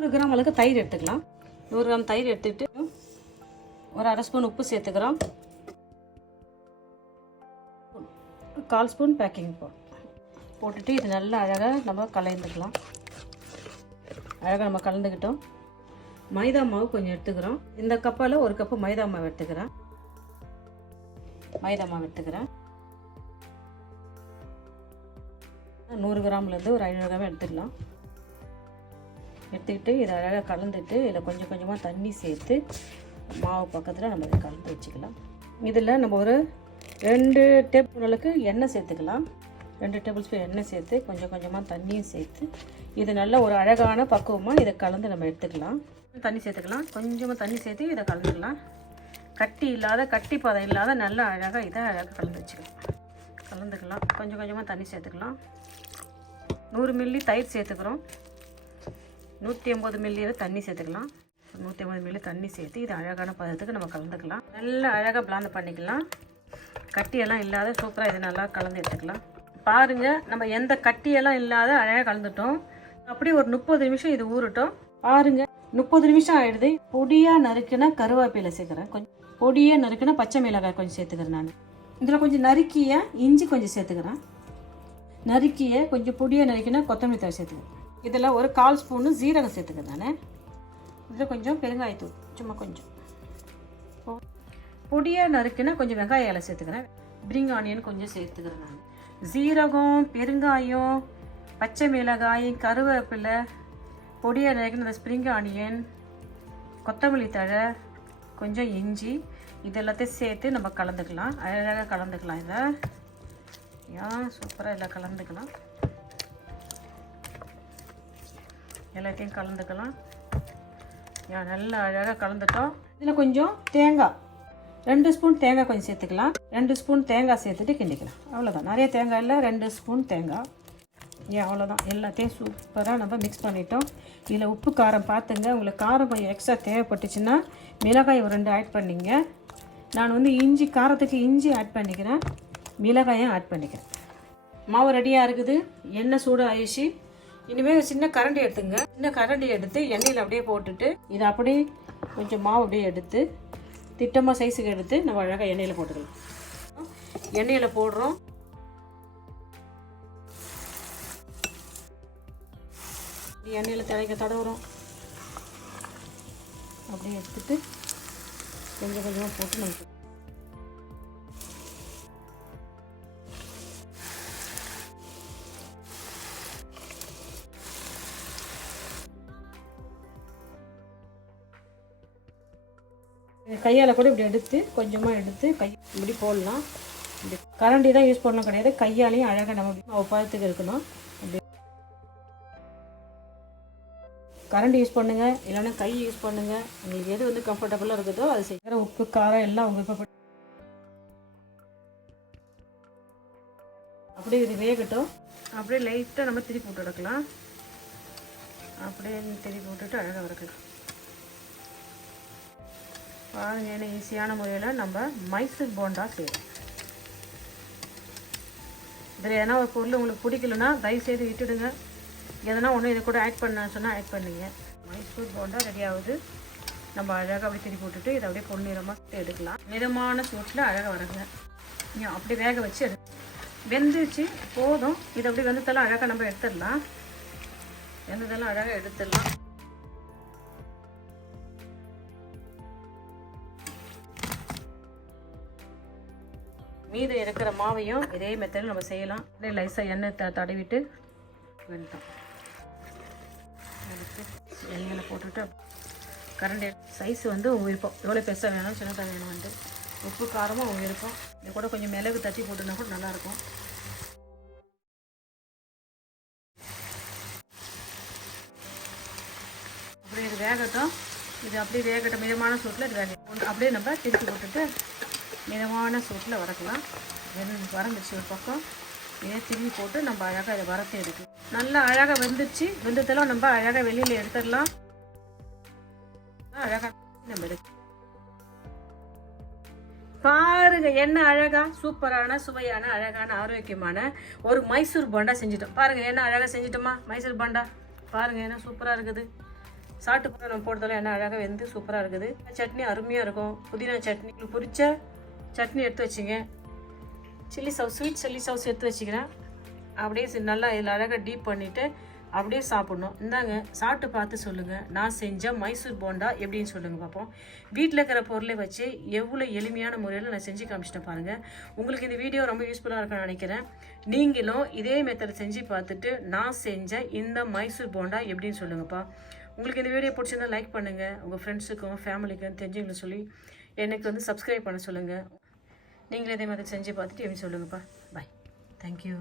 100 gram அளவுக்கு தயிர் எடுத்துக்கலாம். 100 கிராம் தயிர் எடுத்துக்கிட்டு ஒரு 1/2 ஸ்பூன் உப்பு சேர்த்துக்கிறோம். 1/4 ஸ்பூன் பேக்கிங் போட்டுட்டு இது நல்லா அழகாக நம்ம கலந்துக்கலாம். அழகாக நம்ம கலந்துக்கிட்டோம். மைதா மாவு கொஞ்சம் எடுத்துக்கிறோம். இந்த கப்பால் 1 கப்பு மைதா மாவு எடுத்துக்கிறேன். 100 கிராம்லேருந்து ஒரு 500 கிராம் எடுத்துக்கலாம். எடுத்துக்கிட்டு இதை அழகாக கலந்துட்டு இதில் கொஞ்சம் கொஞ்சமாக தண்ணி சேர்த்து மாவு பக்கத்தில் நம்ம இதை கலந்து வச்சுக்கலாம். இதில் நம்ம ஒரு 2 டேபிள் ஸ்பூன் அளவுக்கு எண்ணெய் சேர்த்துக்கலாம். 2 டேபிள் ஸ்பூன் எண்ணெய் சேர்த்து கொஞ்சம் கொஞ்சமாக தண்ணியும் சேர்த்து இது நல்ல ஒரு அழகான பக்குவமாக இதை கலந்து நம்ம எடுத்துக்கலாம். தண்ணி சேர்த்துக்கலாம். கொஞ்சமாக தண்ணி சேர்த்து இதை கலந்துக்கலாம். கட்டி இல்லாத கட்டி பதம் இல்லாத நல்லா அழகாக இதை அழகாக கலந்துக்கலாம். கொஞ்சம் கொஞ்சமாக தண்ணி சேர்த்துக்கலாம். 100 மில்லி தயிர் சேர்த்துக்கிறோம். 150 மில்லி தண்ணி சேர்த்துக்கலாம். 150 மில்லி தண்ணி சேர்த்து இது அழகான பதத்துக்கு நம்ம கலந்துக்கலாம். நல்லா அழகாக பிளாண்ட் பண்ணிக்கலாம். கட்டியெல்லாம் இல்லாத சூப்பராக இது நல்லா கலந்து எடுத்துக்கலாம். பாருங்கள், நம்ம எந்த கட்டியெல்லாம் இல்லாத அழகாக கலந்துட்டோம். அப்படியே ஒரு 30 நிமிஷம் இது ஊறட்டும். பாருங்கள், 30 நிமிஷம் ஆகிடுது. பொடியாக நறுக்கினா கருவேப்பிலை சேர்க்குறேன். கொஞ்சம் பொடியாக நறுக்கினா பச்சை மிளகாய் கொஞ்சம் சேர்த்துக்கிறேன். நான் இதில் கொஞ்சம் நறுக்கிய இஞ்சி கொஞ்சம் சேர்த்துக்கிறேன். கொஞ்சம் பொடியாக நறுக்கினா கொத்தமல்லி தழை சேர்த்துக்கிறேன். இதில் ஒரு 1/4 ஸ்பூனு ஜீரகம் சேர்த்துக்கிறேன். நான் இதில் கொஞ்சம் பெருங்காயத்தூள் சும்மா கொஞ்சம் பொடியாக நறுக்கினா கொஞ்சம் வெங்காய இலை சேர்த்துக்கிறேன். ஸ்ப்ரிங் ஆனியன் கொஞ்சம் சேர்த்துக்கிறேன். நான் ஜீரகம், பெருங்காயம், பச்சை மிளகாய், கருவேப்பிலை, பொடியாக நறுக்கின ஸ்ப்ரிங் ஆனியன், கொத்தமல்லி தழை, கொஞ்சம் இஞ்சி இதெல்லாத்தையும் சேர்த்து நம்ம கலந்துக்கலாம். அழகாக கலந்துக்கலாம். இதை சூப்பராக எல்லாம் கலந்துக்கலாம். எல்லாத்தையும் கலந்துக்கலாம். நல்லா அழகாக கலந்துட்டோம். இதில் கொஞ்சம் தேங்காய் 2 ஸ்பூன் தேங்காய் கொஞ்சம் சேர்த்துக்கலாம். 2 ஸ்பூன் தேங்காய் சேர்த்துட்டு கிண்டிக்கலாம். அவ்வளோதான். நிறைய தேங்காய் இல்லை, 2 ஸ்பூன் தேங்காய். அவ்வளோதான். எல்லாத்தையும் சூப்பராக நம்ம மிக்ஸ் பண்ணிட்டோம். இதில் உப்பு காரம் பார்த்துங்க. உங்களுக்கு காரம் கொஞ்சம் எக்ஸ்ட்ரா தேவைப்பட்டுச்சுன்னா மிளகாய் ஒரு 2 ஆட் பண்ணிங்க. நான் இஞ்சி காரத்துக்கு இஞ்சி ஆட் பண்ணிக்கிறேன், மிளகாயும் ஆட் பண்ணிக்கிறேன். மாவு ரெடியாக இருக்குது. எண்ணெய் சூடு ஆயிடுச்சு. இனிமேல் சின்ன கரண்டி எடுத்துங்க. சின்ன கரண்டி எடுத்து எண்ணெயில் அப்படியே போட்டுட்டு இதை அப்படியே கொஞ்சம் மாவு அப்படியே எடுத்து திட்டமாக சைஸுக்கு எடுத்து நம்ம அழகாக எண்ணெயில் போட்டுக்கலாம். எண்ணெயில் போடுறோம். எண்ணெயில் தடவுறோம். அப்படியே எடுத்துட்டு கொஞ்சம் கொஞ்சமாக போட்டு நமக்கு கையால் கூட இப்படி எடுத்து கொஞ்சமாக எடுத்து இப்படி போடலாம். இப்படி கரண்டி தான் யூஸ் பண்ணணும் கிடையாது. கையாலையும் அழகாக நம்ம பதத்துக்கு இருக்கணும். அப்படி கரண்டி யூஸ் பண்ணுங்கள், இல்லைன்னா கை யூஸ் பண்ணுங்கள். உங்களுக்கு எது கம்ஃபர்டபுளாக இருக்குதோ அது செய்கிற. உப்பு காரம் எல்லாம் அவங்க விருப்பப்பட்டு அப்படியே இது வேகட்டும். அப்படியே லைட்டாக நம்ம திருப்பி போட்டு எடுக்கலாம். அப்படியே திருப்பி போட்டுட்டு அழகாக வறுக்கலாம். பாருங்க, என்ன ஈஸியான முறையில் நம்ம மைசூர் போண்டா செய்யலாம். இதில் எதனா ஒரு பொருள் உங்களுக்கு பிடிக்கலன்னா தயவுசெய்து விட்டுடுங்க. எதனா ஒன்று இதை கூட ஆட் பண்ண சொன்னால் ஆட் பண்ணிங்க. மைசூர் போண்டா ரெடி ஆகுது. நம்ம அழகாக அப்படி திருப்பி போட்டுட்டு இதை அப்படியே பொன்னிறமாக எடுக்கலாம். மிதமான சூட்டில் அழகாக வரங்க. அப்படி வேக வச்சு வெந்துச்சு போதும். இதை அப்படி வெந்ததெல்லாம் அழகாக நம்ம எடுத்துடலாம். வெந்ததெல்லாம் அழகாக எடுத்துடலாம். மீது இருக்கிற மாவையும் இதே மெத்தடில் நம்ம செய்யலாம். லைஸாக எண்ணெய் தடவிட்டு வெந்தோம் எடுத்து எண்ணெயில் போட்டுட்டு கரண்டி சைஸ் உங்கள் விருப்பம். எவ்வளோ பெருசாக வேணும் சின்னதாக வேணும். உப்பு காரமாக உங்கள் விருப்பம். இது கூட கொஞ்சம் மிளகு தட்டி போட்டுனா கூட நல்லாயிருக்கும். அப்படியே இது வேகட்டும். இது அப்படியே வேகட்டும். மிதமான சூட்டில் இது வேகட்டும். அப்படியே நம்ம திருப்பி போட்டுட்டு மிதமான சூட்டில் வறுக்கலாம். வரந்துச்சு ஒரு பக்கம். இதே திரும்பி போட்டு நம்ம அழகாக இதை வறுத்து எடுக்கலாம். நல்லா அழகாக வெந்துச்சு. வெந்ததெல்லாம் நம்ம அழகாக வெளியில் எடுத்துடலாம். அழகாக நம்ம எடுக்கலாம். பாருங்க, என்ன அழகா சூப்பரான சுவையான அழகான ஆரோக்கியமான ஒரு மைசூர் போண்டா செஞ்சிட்டோம். பாருங்க என்ன அழகாக செஞ்சிட்டோமா மைசூர் போண்டா. பாருங்க என்ன சூப்பராக இருக்குது. சாப்பிட்டு நம்ம போடுறதால என்ன அழகாக வெந்து சூப்பராக இருக்குது. சட்னி அருமையாக இருக்கும். புதினா சட்னி, உங்களுக்கு பிடிச்ச சட்னி எடுத்து வச்சுங்க. Chilli sauce, sweet chilli sauce எடுத்து வச்சுக்கிறேன். அப்படியே நல்லா இதில் அழகாக டீப் பண்ணிவிட்டு அப்படியே சாப்பிட்ணும். இந்தாங்க, சாப்பிட்டு பார்த்து சொல்லுங்கள். நான் செஞ்ச மைசூர் போண்டா எப்படின்னு சொல்லுங்கள் பார்ப்போம். வீட்டில் இருக்கிற பொருளை வச்சு எவ்வளோ எளிமையான முறையில் நான் செஞ்சு காமிச்சிட்டேன் பாருங்கள். உங்களுக்கு இந்த வீடியோ ரொம்ப யூஸ்ஃபுல்லாக இருக்கும்னு நினைக்கிறேன். நீங்களும் இதே மெத்தட் செஞ்சு பார்த்துட்டு நான் செஞ்ச இந்த மைசூர் போண்டா எப்படின்னு சொல்லுங்கப்பா. உங்களுக்கு இந்த வீடியோ பிடிச்சிருந்தா லைக் பண்ணுங்கள். உங்கள் ஃப்ரெண்ட்ஸுக்கும் ஃபேமிலிக்கும் தெரிஞ்சவங்களும் சொல்லி எனக்கு சப்ஸ்கிரைப் பண்ண சொல்லுங்கள். நீங்களே இதே மாதிரி செஞ்சு பார்த்துட்டு எப்படி சொல்லுங்கப்பா. பாய். தேங்க்யூ.